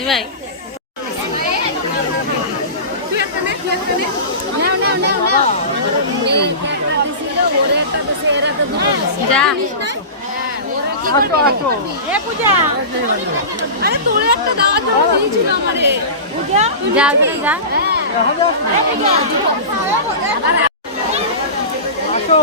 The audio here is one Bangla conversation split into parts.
ভাই যা আসো আসো এ পূজা আরে তোরে একটা দাওয়াত দিয়েছিল আমারে পূজা যা করে যা আসো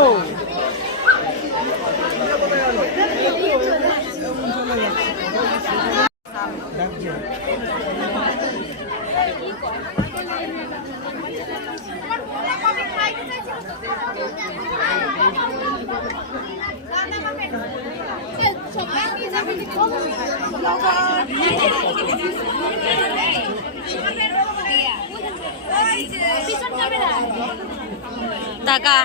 টাকা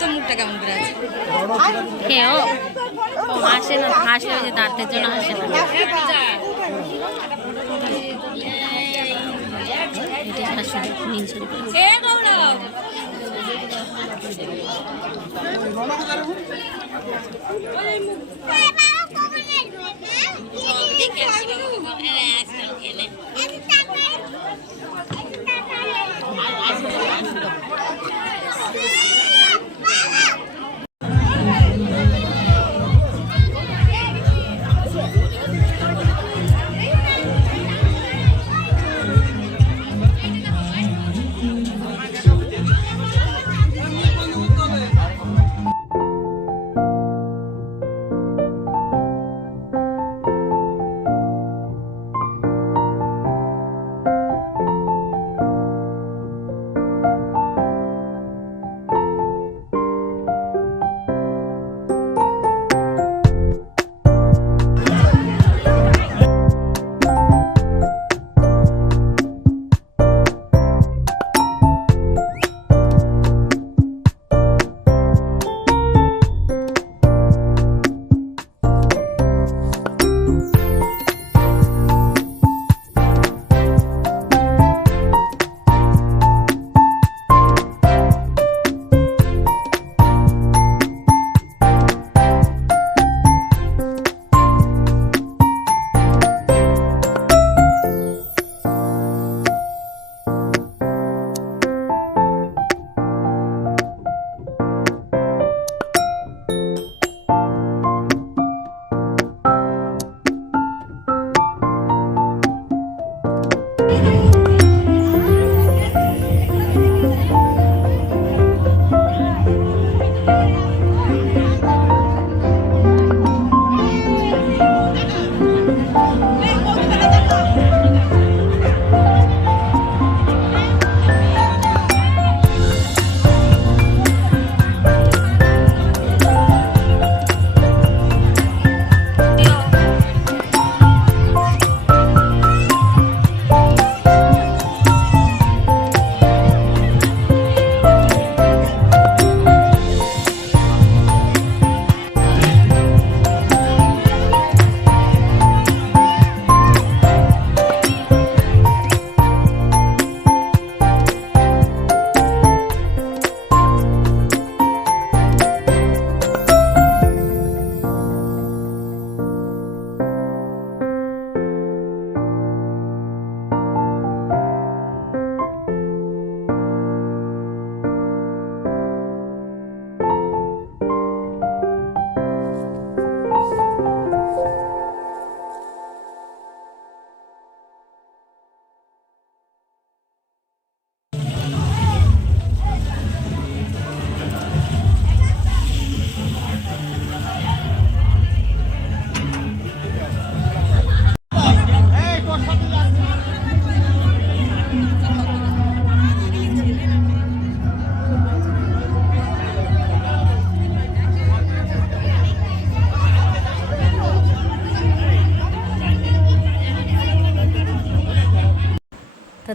তো মুখটা কেমন করে আছে খেয়েও হাসে না, হাসে ওই যে দাঁতের জন্য হাসে না। এটা শাশুড়ি নিন শুরু করে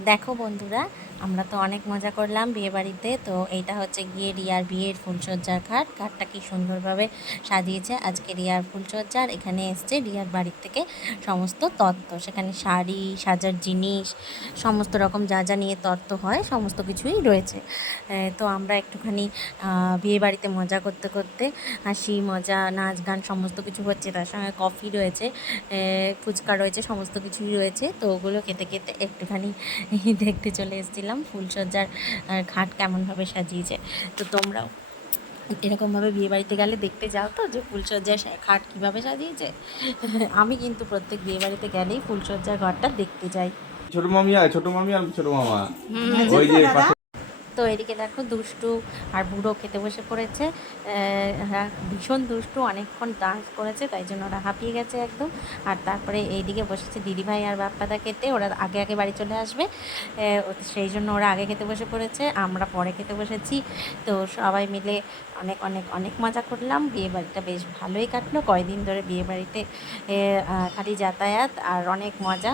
দেখো বন্ধুরা, আমরা তো অনেক মজা করলাম বিয়েবাড়িতে। তো এইটা হচ্ছে গিয়ে রিয়ার বিয়ের ফুলসজ্জার ঘাটটা কি সুন্দরভাবে সাজিয়েছে আজকে রিয়ার ফুলসজ্জার। এখানে এসছে রিয়ার বাড়ির থেকে সমস্ত তত্ত্ব, সেখানে শাড়ি, সাজার জিনিস, সমস্ত রকম যা যা নিয়ে তত্ত্ব হয় সমস্ত কিছুই রয়েছে। তো আমরা একটুখানি বিয়েবাড়িতে মজা করতে করতে হাসি মজা নাচ গান সমস্ত কিছু হচ্ছে, তার সঙ্গে কফি রয়েছে, ফুচকা রয়েছে, সমস্ত কিছুই রয়েছে। তো ওগুলো খেতে খেতে একটুখানি দেখতে চলে এসেছিলাম ফুলসজ্জার ঘাট কেমনভাবে সাজিয়েছে। তো তোমরাও এরকমভাবে বিয়েবাড়িতে গেলে দেখতে যাও তো যে ফুলসজ্জার ঘাট কীভাবে সাজিয়েছে। আমি কিন্তু প্রত্যেক বিয়েবাড়িতে গেলেই ফুলসজ্জার ঘরটা দেখতে যাই। ছোট মামি আর ছোট মামা ওই যে পাশে। তো এদিকে দেখো দুষ্টু আর বুড়ো খেতে বসে পড়েছে। ভীষণ দুষ্টু, অনেকক্ষণ ডান্স করেছে, তাই জন্য ওরা হাঁপিয়ে গেছে একদম। আর তারপরে এইদিকে বসেছে দিদিভাই আর বাপ্পাদা খেতে, ওরা আগে আগে বাড়ি চলে আসবে, সেই জন্য ওরা আগে খেতে বসে পড়েছে, আমরা পরে খেতে বসেছি। তো সবাই মিলে অনেক অনেক অনেক মজা করলাম। বিয়েবাড়িটা বেশ ভালোই কাটলো, কয়দিন ধরে বিয়েবাড়িতে খালি যাতায়াত আর অনেক মজা,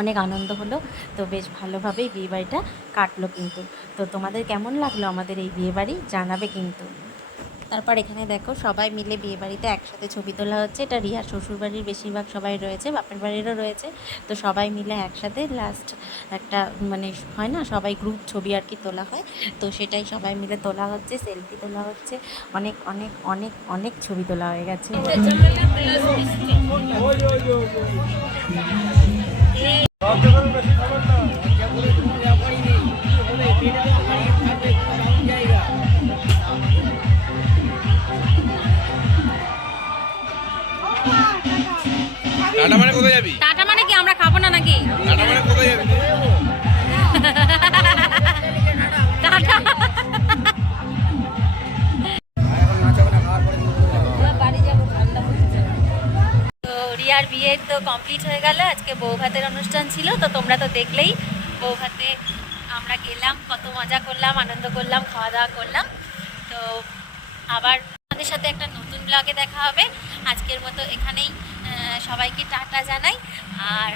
অনেক আনন্দ হলো। তো বেশ ভালোভাবেই বিয়েবাড়িটা কাটলো কিন্তু। তো তোমাদের কেমন লাগলো আমাদের এই বিয়েবাড়ি জানাবে কিন্তু। তারপর এখানে দেখো সবাই মিলে বিয়েবাড়িতে একসাথে ছবি তোলা হচ্ছে। এটা রিয়ার শ্বশুরবাড়ির বেশিরভাগ সবাই রয়েছে, বাপের বাড়িরও রয়েছে। তো সবাই মিলে একসাথে লাস্ট একটা মানে হয় না, সবাই গ্রুপ ছবি আর কি তোলা হয়, তো সেটাই সবাই মিলে তোলা হচ্ছে, সেলফি তোলা হচ্ছে। অনেক অনেক অনেক অনেক ছবি তোলা হয়ে গেছে। টাটা মানে কোথায় যাবি? টাটা মানে কি আমরা খাবো না নাকি? টাটা মানে কোথায় যাবি? টাটা। তো রিয়ার বিয়ে তো কমপ্লিট হয়ে গেল, আজকে বউ ভাতের অনুষ্ঠান ছিল। তো তোমরা তো দেখলেই বউ ভাতে আমরা গেলাম, কত মজা করলাম, আনন্দ করলাম, খাওয়া দাওয়া করলাম। তো আবার আমাদের সাথে একটা নতুন ব্লগে দেখা হবে। আজকের মতো এখানেই সবাইকে টাটা জানাই। আর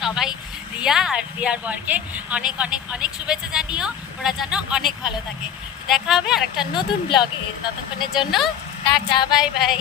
সবাই রিয়া আর রিয়ার বরকে অনেক অনেক অনেক শুভেচ্ছা জানিও, ওরা যেন অনেক ভালো থাকে। দেখা হবে আর একটা নতুন ব্লগে, ততক্ষণের জন্য টাটা, বাই বাই।